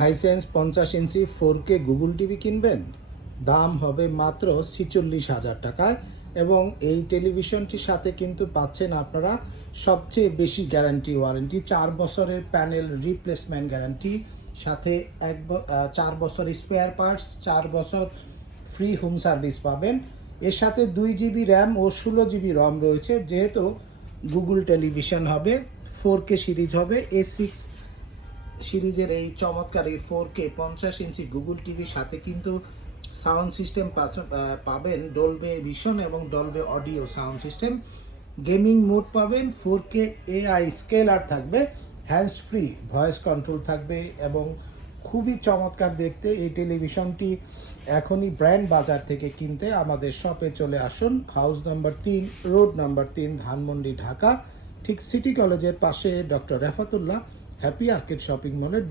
Hisense 50 ইঞ্চি 4K Google TV কিনবেন, দাম হবে মাত্র 46,000 টাকায়। এবং এই টেলিভিশনটির সাথে কিন্তু পাচ্ছেন আপনারা সবচেয়ে বেশি গ্যারান্টি ওয়ারেন্টি, 4 বছরের প্যানেল রিপ্লেসমেন্ট গ্যারান্টি, সাথে 4 বছর স্পেয়ার পার্টস, 4 বছর ফ্রি হোম সার্ভিস পাবেন। এর সাথে 2 GB র্যাম ও 16 GB রম রয়েছে। যেহেতু গুগল টেলিভিশন হবে, 4K সিরিজ হবে, A6 সিরিজের এই চমৎকার এই 4K 50 ইঞ্চি গুগল টিভির সাথে কিন্তু সাউন্ড সিস্টেম পাবেন ডলবে ভিশন এবং ডলবে audio sound system. Gaming mode পাবেন, 4K AI স্কেলার থাকবে, হ্যান্ডস ফ্রি ভয়েস কন্ট্রোল থাকবে এবং খুবই চমৎকার দেখতে। এই টেলিভিশনটি এখনই ব্র্যান্ড বাজার থেকে কিনতে আমাদের শপে চলে আসুন। House number 3, road number 3, Dhanmondi, Dhaka, ঠিক সিটি কলেজের পাশে doctor Refatullah happy arcade shopping মলের